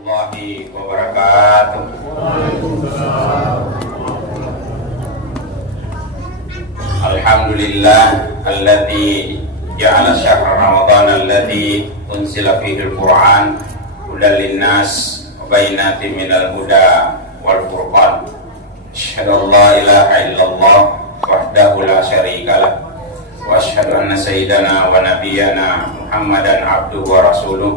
warahmatullahi wabarakatuh. Alhamdulillah alladzi ja'ala syahr Ramadan alladzi unzila fihi al-Qur'an hudan lin-nas wa bayyinatin minal huda wal furqan. Asyhadu an la ilaha illallah wahdahu la syarika lah wa asyhadu anna sayyidana wa nabiyyana Muhammadan abduhu wa rasuluh.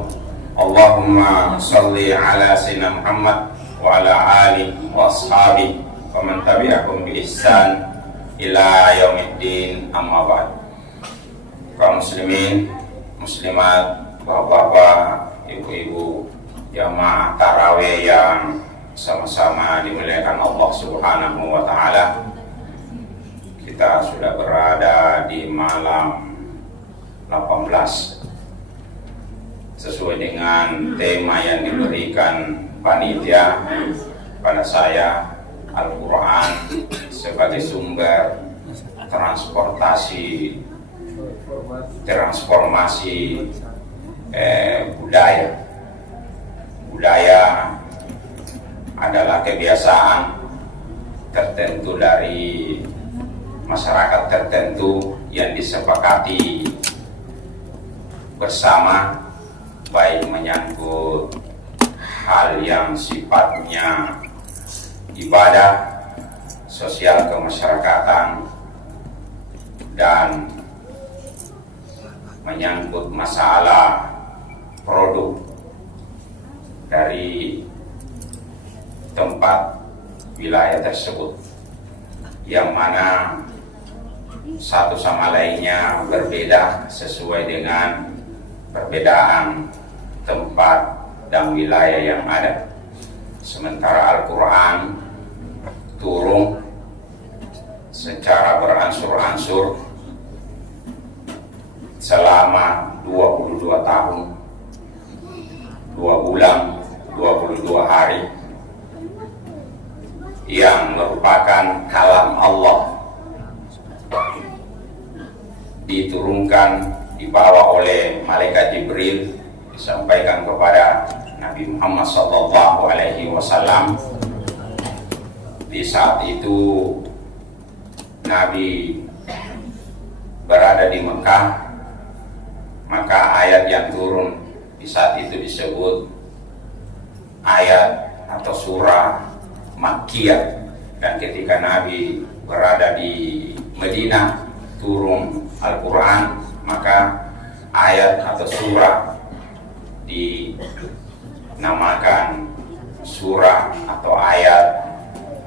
Allahumma salli ala sayyidina Muhammad wa ala alihi wa ashabihi wa man tabi'ahum bi ihsan ila yaumiddin, amma ba'd. Kaum muslimin, muslimat, bapak-bapak, ibu-ibu, jamaah tarawih yang sama-sama dimuliakan Allah Subhanahu wa taala. Kita sudah berada di malam 18 sesuai dengan tema yang diberikan panitia pada saya, Al-Quran sebagai sumber transformasi budaya. Budaya adalah kebiasaan tertentu dari masyarakat tertentu yang disepakati bersama, baik menyangkut hal yang sifatnya ibadah, sosial kemasyarakatan, dan menyangkut masalah produk dari tempat wilayah tersebut, yang mana satu sama lainnya berbeda sesuai dengan perbedaan tempat dan wilayah yang ada. Sementara Al-Quran turun secara beransur-ansur selama 22 tahun, 2 bulan, 22 hari, yang merupakan kalam Allah, diturunkan, dibawa oleh malaikat Jibril, disampaikan kepada Nabi Muhammad SAW. Di saat itu Nabi berada di Mekah, maka ayat yang turun di saat itu disebut ayat atau surah Makkiyah. Dan ketika Nabi berada di Madinah turun Al-Quran, maka ayat atau surah dinamakan surah atau ayat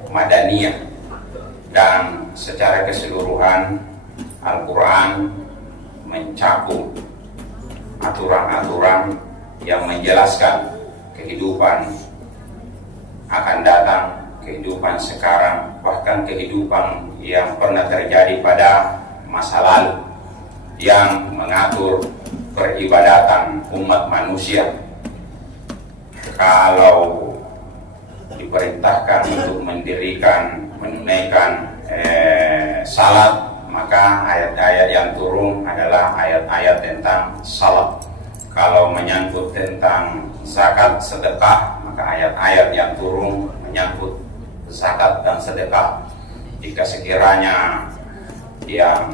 Madaniyah. Dan secara keseluruhan Al-Quran mencakup aturan-aturan yang menjelaskan kehidupan akan datang, kehidupan sekarang, bahkan kehidupan yang pernah terjadi pada masa lalu, yang mengatur peribadatan umat manusia. Kalau diperintahkan untuk menunaikan salat, maka ayat-ayat yang turun adalah ayat-ayat tentang salat. Kalau menyangkut tentang zakat sedekah, maka ayat-ayat yang turun menyangkut zakat dan sedekah. Jika sekiranya yang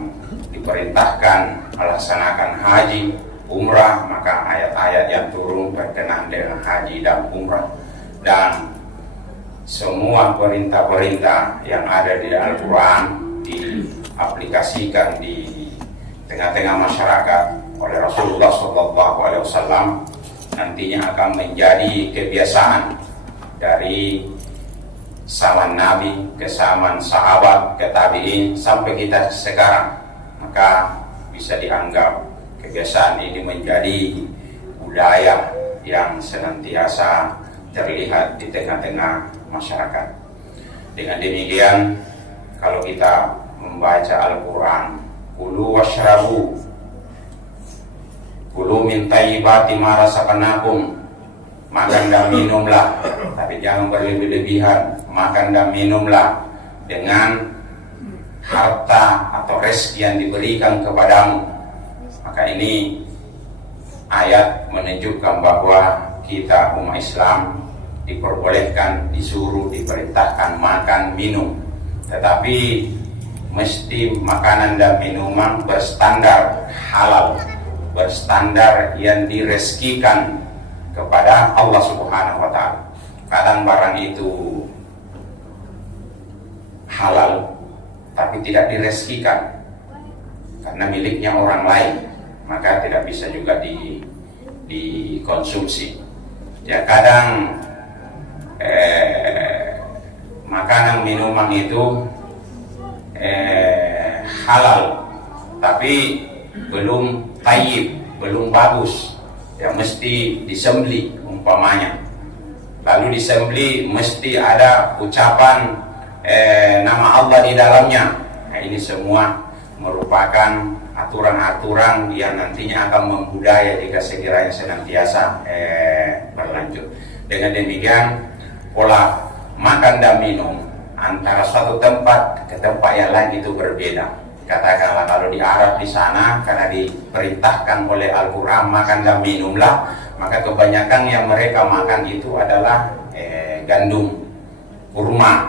diperintahkan melaksanakan haji, umrah, maka ayat-ayat yang turun berkenaan dengan haji dan umrah. Dan semua perintah-perintah yang ada di Al-Quran diaplikasikan di tengah-tengah masyarakat oleh Rasulullah SAW, nantinya akan menjadi kebiasaan dari zaman Nabi ke zaman sahabat ke tabi'in sampai kita sekarang. Maka bisa dianggap kebiasaan ini menjadi budaya yang senantiasa terlihat di tengah-tengah masyarakat. Dengan demikian, kalau kita membaca Al-Quran, kulu washrabu, kulu min tayyibati ma razaqnakum, makan dan minumlah, tapi jangan berlebih-lebihan, makan dan minumlah dengan harta atau rezeki yang diberikan kepadamu. Maka ini ayat menunjukkan bahwa kita umat Islam diperbolehkan, disuruh, diperintahkan makan, minum, tetapi mesti makanan dan minuman berstandar halal, berstandar yang direzekikan kepada Allah Subhanahu wa Ta'ala. Kadang barang itu halal tapi tidak direzekikan karena miliknya orang lain, maka tidak bisa juga dikonsumsi. Ya, kadang makanan minuman itu halal tapi belum tayyib, belum bagus, ya mesti disembeli umpamanya. Lalu disembeli mesti ada ucapan nama Allah di dalamnya. Nah, ini semua merupakan aturan-aturan yang nantinya akan membudaya jika sekiranya senantiasa berlanjut. Dengan demikian, pola makan dan minum antara suatu tempat ke tempat yang lain itu berbeda. Katakanlah kalau di Arab di sana karena diperintahkan oleh Al-Quran makan dan minumlah, maka kebanyakan yang mereka makan itu adalah gandum, kurma,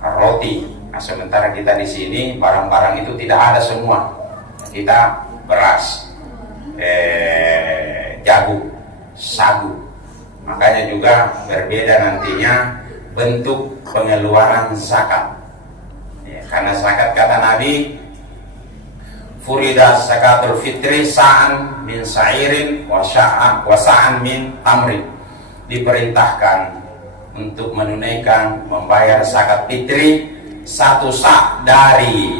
roti. Nah, sementara kita di sini barang-barang itu tidak ada semua. Kita beras, jagung, sagu. Makanya juga berbeda nantinya bentuk pengeluaran zakat. Ya, karena zakat kata Nabi, furida zakatul fitri sa'an min sa'irin wa sa'an min tamrin. Diperintahkan untuk menunaikan membayar zakat fitri, satu sa' dari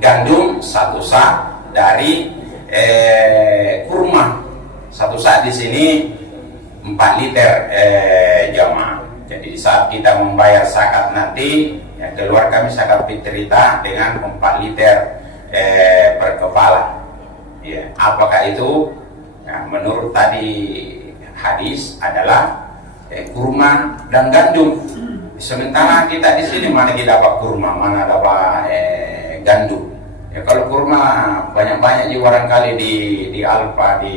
gandum, satu sa' dari kurma. Satu sa' di sini 4 liter jamaah. Jadi saat kita membayar zakat nanti, ya, keluar kami zakat fitrita dengan 4 liter per kepala. Ya, apakah itu? Ya, menurut tadi hadis adalah kurma dan gandum. Sementara kita di sini mana kita dapat kurma, mana dapat gandum. Ya, kalau kurma banyak-banyak di barangkali di Alfa, di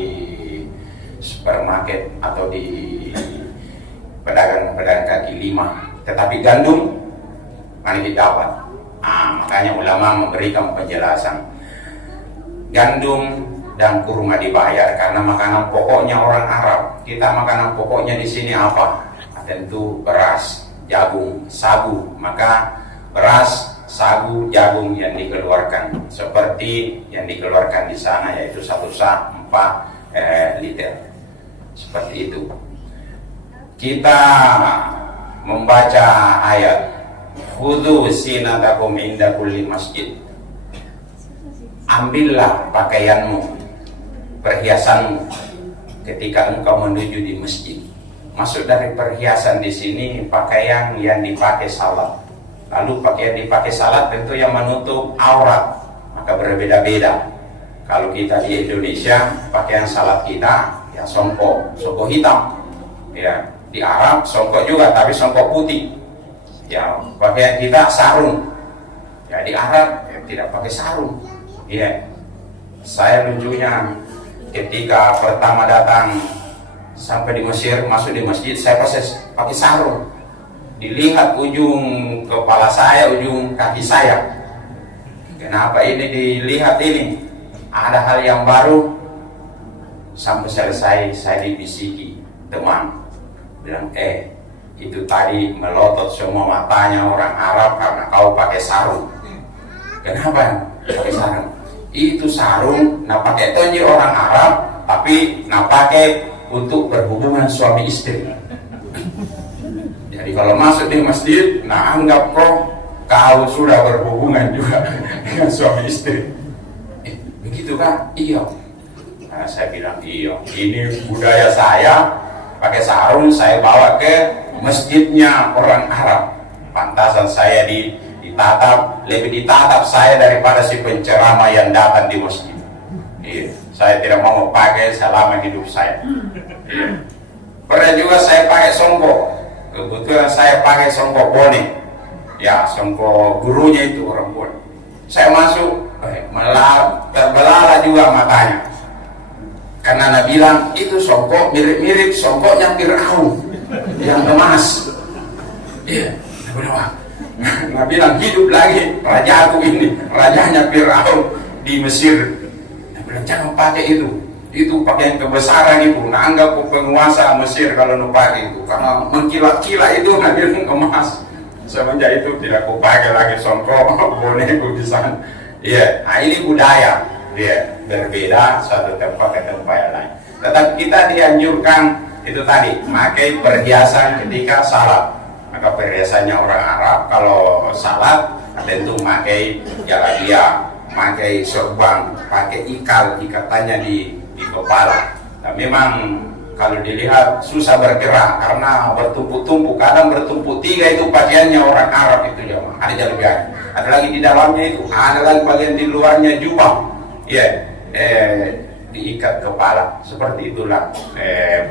supermarket atau di pedagang kaki lima, tetapi gandum mana kita dapat? Makanya ulama memberikan penjelasan, gandum dan kurma dibayar karena makanan pokoknya orang Arab. Kita makanan pokoknya di sini apa? Tentu beras, jagung, sagu. Maka beras, sagu, jagung yang dikeluarkan seperti yang dikeluarkan di sana, yaitu 1 sa' 4 liter. Seperti itu. Kita membaca ayat khudhu zinatakum inda kulli masjid. Ambillah pakaianmu, perhiasanmu ketika engkau menuju di masjid. Maksud dari perhiasan di sini pakaian yang dipakai salat. Lalu pakaian dipakai salat tentu yang menutup aurat, maka berbeda-beda. Kalau kita di Indonesia, pakaian salat kita ya songkok hitam. Ya, di Arab songkok juga tapi songkok putih. Ya, pakaian kita sarung. Ya, di Arab ya, tidak pakai sarung. Ya, saya lucunya ketika pertama datang sampai di Mesir, masuk di masjid, saya pakai sarung. Dilihat ujung kepala saya, ujung kaki saya. Kenapa ini dilihat ini? Ada hal yang baru. Sampai selesai saya dibisiki teman, bilang itu tadi melotot semua matanya orang Arab karena kau pakai sarung. Kenapa pakai sarung? Itu sarung nak pakai tonji orang Arab, tapi nak pakai untuk berhubungan suami istri. Jadi kalau masuk di masjid, nah anggap kau sudah berhubungan juga dengan suami istri. Begitu kan? Iya. Nah, saya bilang iya. Ini budaya saya, pakai sarung saya bawa ke masjidnya orang Arab. Pantasan saya lebih ditatap saya daripada si penceramah yang datang di masjid. Iya. Saya tidak mau pakai selama hidup saya. Iya. Pernah juga saya pakai songkok. Kebetulan saya pakai songkok bone. Ya, songkok gurunya itu orang bone. Saya masuk, terbelalak juga matanya. Karena Nabi bilang itu songkok mirip-mirip songkoknya Fir'aun yang emas. Iya, Nabi bilang hidup lagi raja aku ini, rajanya Fir'aun di Mesir. Nabi bilang jangan pakai itu pakaian kebesaran itu. Nah, anggap penguasa Mesir kalau nu pakai itu, karena mengkilat-kilat itu Nabi bilang emas. Semenjak itu tidak ku pakai lagi songkok, boneku di sana. Iya, nah ini budaya. Dia berbeda satu tempat ke tempat yang lain. Tetapi kita dianjurkan itu tadi, pakai perhiasan ketika salat. Maka perhiasannya orang Arab kalau salat tentu pakai jalabia, pakai sorban, pakai ikatannya di kepala. Nah, memang kalau dilihat susah bergerak karena bertumpuk-tumpuk. Kadang bertumpuk 3 itu pakaiannya orang Arab itu ya, ada jalabia. Ada lagi di dalamnya itu, ada lagi bagian di luarnya jubah. Ya, diikat kepala. Seperti itulah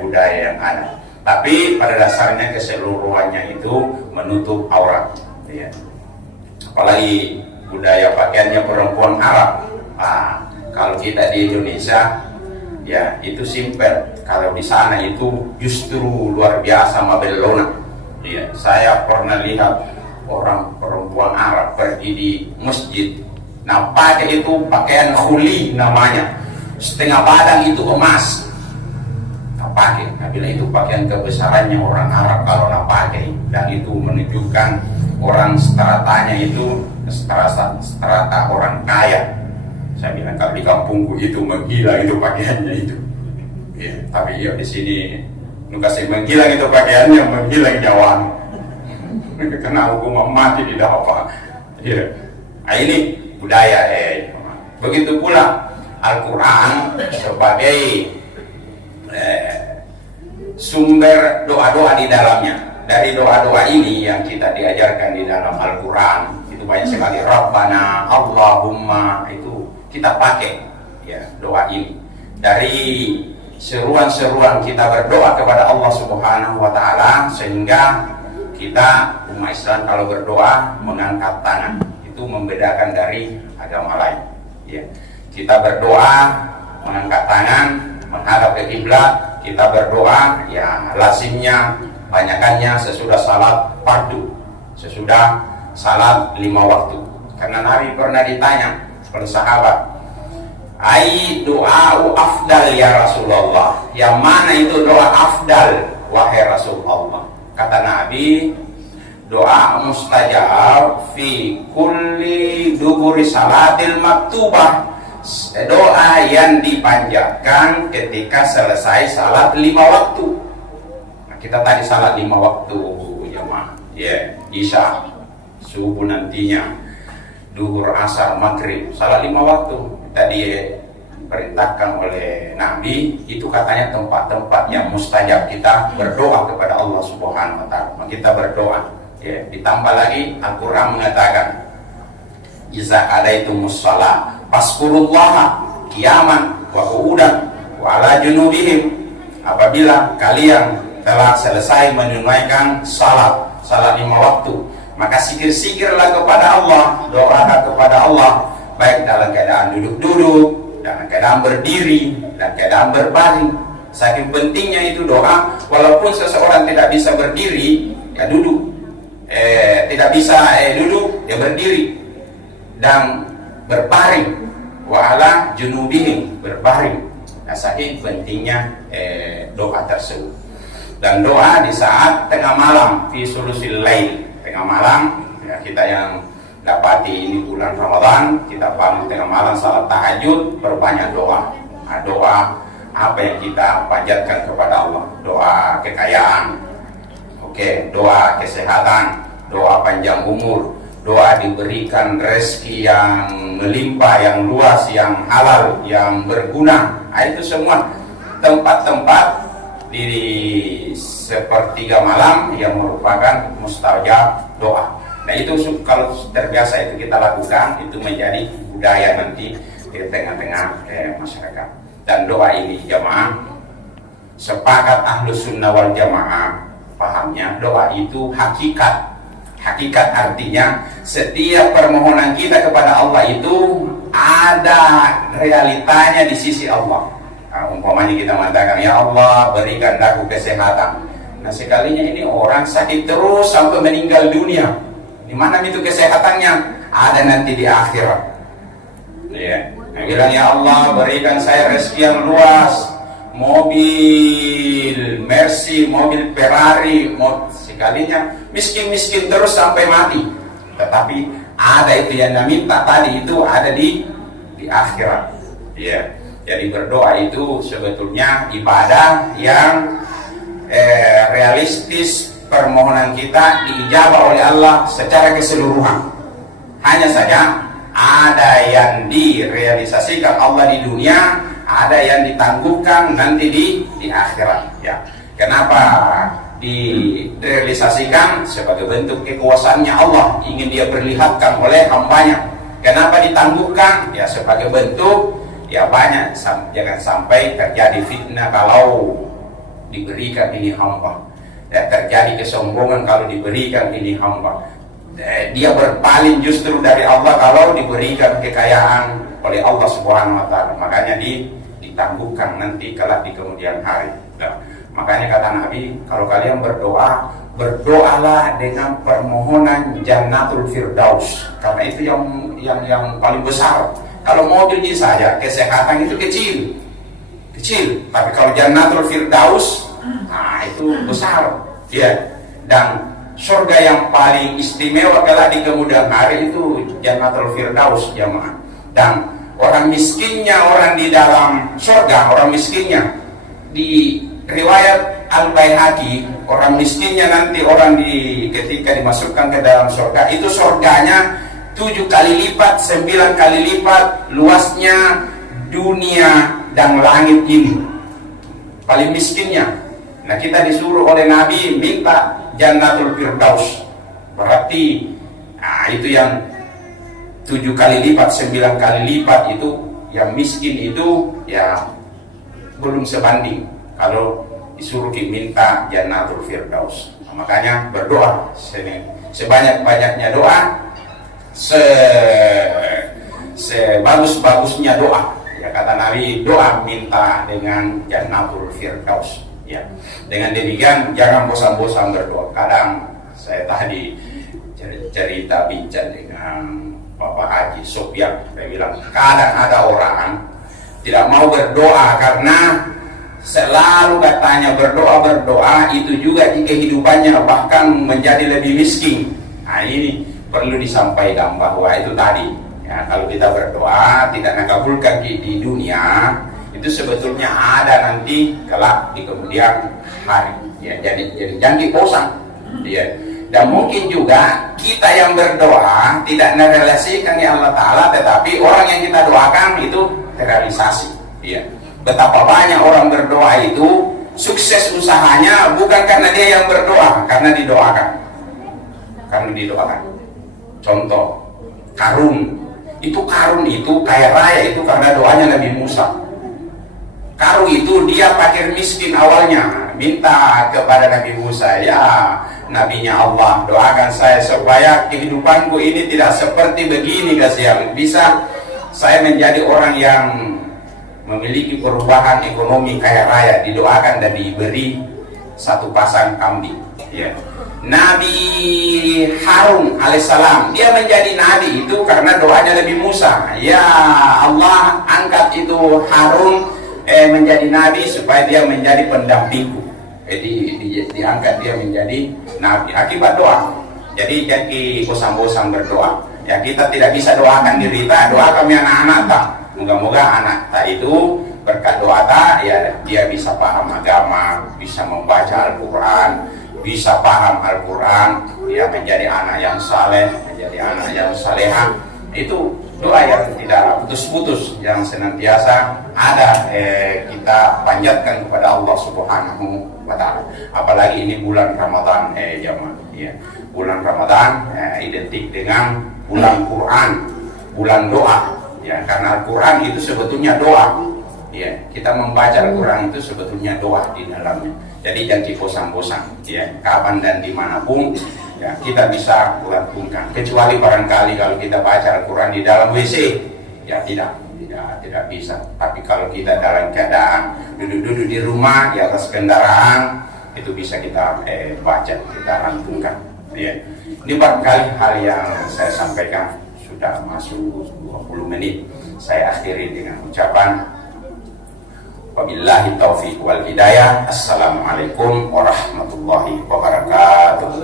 budaya yang ada. Tapi pada dasarnya keseluruhannya itu menutup aurat. Ya. Apalagi budaya pakaiannya perempuan Arab. Nah, kalau kita di Indonesia, ya itu simpel. Kalau di sana itu justru luar biasa mabelona. Ya, saya pernah lihat orang perempuan Arab pergi di masjid. Nah, pakai itu pakaian khuli namanya, setengah badan itu emas. Nah, pakai, nah, bila itu pakaian kebesarannya orang Arab kalau nak pakai, dan itu menunjukkan orang stratanya itu strata orang kaya. Saya bilang kalau di kampungku itu menggila itu pakaiannya itu. Ya, tapi ya di sini nu kasih menghilang itu pakaiannya, menghilang nyawa. Kena hukuman mati tidak apa. Ya. Nah, ini budaya. Begitu pula Al-Quran sebagai sumber doa-doa di dalamnya. Dari doa-doa ini yang kita diajarkan di dalam Al-Quran itu banyak sekali. Rabbana, Allahumma, itu kita pakai ya doa ini. Dari seruan-seruan kita berdoa kepada Allah Subhanahu wa Ta'ala, sehingga kita umat Islam kalau berdoa mengangkat tangan. Itu membedakan dari agama lain. Ya. Kita berdoa mengangkat tangan menghadap ke kiblat. Kita berdoa ya lazimnya banyakannya sesudah salat fardu, sesudah salat 5 waktu. Karena Nabi pernah ditanya oleh sahabat, ai doa afdal ya Rasulullah, yang mana itu doa afdal wahai Rasulullah? Kata Nabi, doa mustajab fi kulli duburi salatil maktubah, doa yang dipanjatkan ketika selesai salat 5 waktu. Nah, kita tadi salat 5 waktu jemaah, ya, isya, subuh nantinya, duhur, asar, maghrib, salat 5 waktu. Tadi diperintahkan oleh Nabi, itu katanya tempat-tempat yang mustajab kita berdoa kepada Allah Subhanahu wa Ta'ala. Kita berdoa. Ya, ditambah lagi Al-Quran mengatakan iza adaitumus shalah faskurullaha qiyaman wa qu'udan wa ala junubihim. Apabila kalian telah selesai menunaikan salat 5 waktu, maka zikir-zikirlah kepada Allah, doalah kepada Allah, baik dalam keadaan duduk-duduk, dalam keadaan berdiri, dan keadaan berbaring. Saking pentingnya itu doa, walaupun seseorang tidak bisa berdiri, ya duduk. Tidak bisa duduk, ya berdiri dan berbaring. Wa ala junubihim, berbaring. Nah, saking pentingnya doa tersebut. Dan doa di saat tengah malam, fi sulusil lail, tengah malam, ya, kita yang dapati ini bulan Ramadan, kita bangun tengah malam salat tahajud, berbanyak doa. Nah, doa apa yang kita panjatkan kepada Allah? Doa kekayaan, doa kesehatan, doa panjang umur, doa diberikan rezeki yang melimpah, yang luas, yang halal, yang berguna. Nah, itu semua tempat-tempat di sepertiga malam yang merupakan mustajab doa. Nah, itu kalau terbiasa itu kita lakukan, itu menjadi budaya nanti di tengah-tengah masyarakat. Dan doa ini jamaah, sepakat Ahlus Sunnah wal Jamaah pahamnya, doa itu hakikat. Hakikat artinya setiap permohonan kita kepada Allah itu ada realitanya di sisi Allah. Nah, Umpamanya kita mengatakan, ya Allah berikan aku kesehatan. Nah sekalinya ini orang sakit terus sampai meninggal dunia. Di mana itu kesehatannya? Ada nanti di akhirat. Ya. Nah, bilang ya Allah berikan saya rezeki yang luas, mobil Mercy, mobil Ferrari, sekalinya miskin-miskin terus sampai mati. Tetapi ada itu yang minta tadi itu ada di akhirat. Ya. Jadi berdoa itu sebetulnya ibadah yang realistis, permohonan kita diijabah oleh Allah secara keseluruhan. Hanya saja ada yang direalisasikan Allah di dunia, ada yang ditangguhkan nanti di akhirat. Ya. Kenapa direalisasikan? Sebagai bentuk kekuasaannya Allah, ingin dia perlihatkan oleh hambanya. Kenapa ditangguhkan? Ya sebagai bentuk, ya banyak, jangan sampai terjadi fitnah kalau diberikan ini hamba, ya, terjadi kesombongan kalau diberikan ini hamba, dia berpaling justru dari Allah kalau diberikan kekayaan oleh Allah Subhanahu wa Ta'ala. Makanya ditangguhkan nanti kelak di kemudian hari. Nah, makanya kata Nabi, kalau kalian berdoa, berdoalah dengan permohonan Jannatul Firdaus, karena itu yang paling besar. Kalau mobil ini saja kesehatan itu kecil, tapi kalau Jannatul Firdaus, nah itu besar, ya. Dan surga yang paling istimewa kelak di kemudian hari itu Jannatul Firdaus, jemaah. Dan orang miskinnya, orang di dalam surga, orang miskinnya di riwayat Al-Baihaqi, orang miskinnya nanti ketika dimasukkan ke dalam surga itu surganya 7 kali lipat, 9 kali lipat luasnya dunia dan langit ini. Paling miskinnya. Nah kita disuruh oleh Nabi minta Jannatul Firdaus. Berarti itu yang 7 kali lipat, 9 kali lipat itu, yang miskin itu ya belum sebanding kalau disuruh minta Jannatul Firdaus. Nah, makanya berdoa sebanyak-banyaknya doa, sebagus-bagusnya doa. Ya kata Nabi, doa minta dengan Jannatul Firdaus. Ya. Dengan demikian jangan bosan-bosan berdoa. Kadang saya tadi cerita bincang dengan Bapak Haji Sofyan, saya bilang kadang ada orang tidak mau berdoa karena selalu katanya berdoa itu juga di kehidupannya bahkan menjadi lebih miskin. Nah ini perlu disampaikan bahwa itu tadi ya, kalau kita berdoa tidak mengabulkan di dunia, itu sebetulnya ada nanti kelak di kemudian hari. Ya, jadi jangan bosan. Ya. Dan mungkin juga kita yang berdoa tidak merelasikan ya Allah Ta'ala, tetapi orang yang kita doakan itu terrealisasi. Ya. Betapa banyak orang berdoa itu sukses usahanya bukan karena dia yang berdoa, karena didoakan. Contoh, Karun itu kaya raya itu karena doanya Nabi Musa. Karun itu dia fakir miskin awalnya, minta kepada Nabi Musa, ya nabinya Allah, doakan saya supaya kehidupanku ini tidak seperti begini kasihan, bisa saya menjadi orang yang memiliki perubahan ekonomi kaya raya. Didoakan dan diberi satu pasang kambing. Ya. Nabi Harun alaihissalam dia menjadi nabi itu karena doanya Nabi Musa. Ya Allah, angkat itu Harun menjadi nabi supaya dia menjadi pendampingku. Jadi diangkat dia menjadi nabi akibat doa. Jadi bosan-bosan berdoa. Ya kita tidak bisa doakan diri kita, doakan anak-anak tak. Moga-moga anak tak itu berkat doa tak, ya dia bisa paham agama, bisa membaca Al-Quran, bisa paham Al-Quran, dia menjadi anak yang saleh, menjadi anak yang salehah. Itu doa yang tidak putus-putus, yang senantiasa ada kita panjatkan kepada Allah Subhanahu wa Ta'ala. Apalagi ini bulan Ramadan, jamaah. Ya. Bulan Ramadan identik dengan bulan Quran, bulan doa. Ya, karena Al-Quran itu sebetulnya doa. Ya, kita membaca Al-Quran itu sebetulnya doa di dalamnya. Jadi jangan bosan-bosan. Ya, kapan dan dimanapun ya kita bisa lakukan. Kecuali barangkali kalau kita baca Al-Quran di dalam WC, ya tidak tidak bisa. Tapi kalau kita dalam keadaan duduk-duduk di rumah di atas kendaraan, itu bisa kita baca, kita lantunkan. Ya. Ini barangkali hal yang saya sampaikan, sudah masuk 20 menit. Saya akhiri dengan ucapan wabillahi taufiq wal hidayah. Assalamualaikum warahmatullahi wabarakatuh.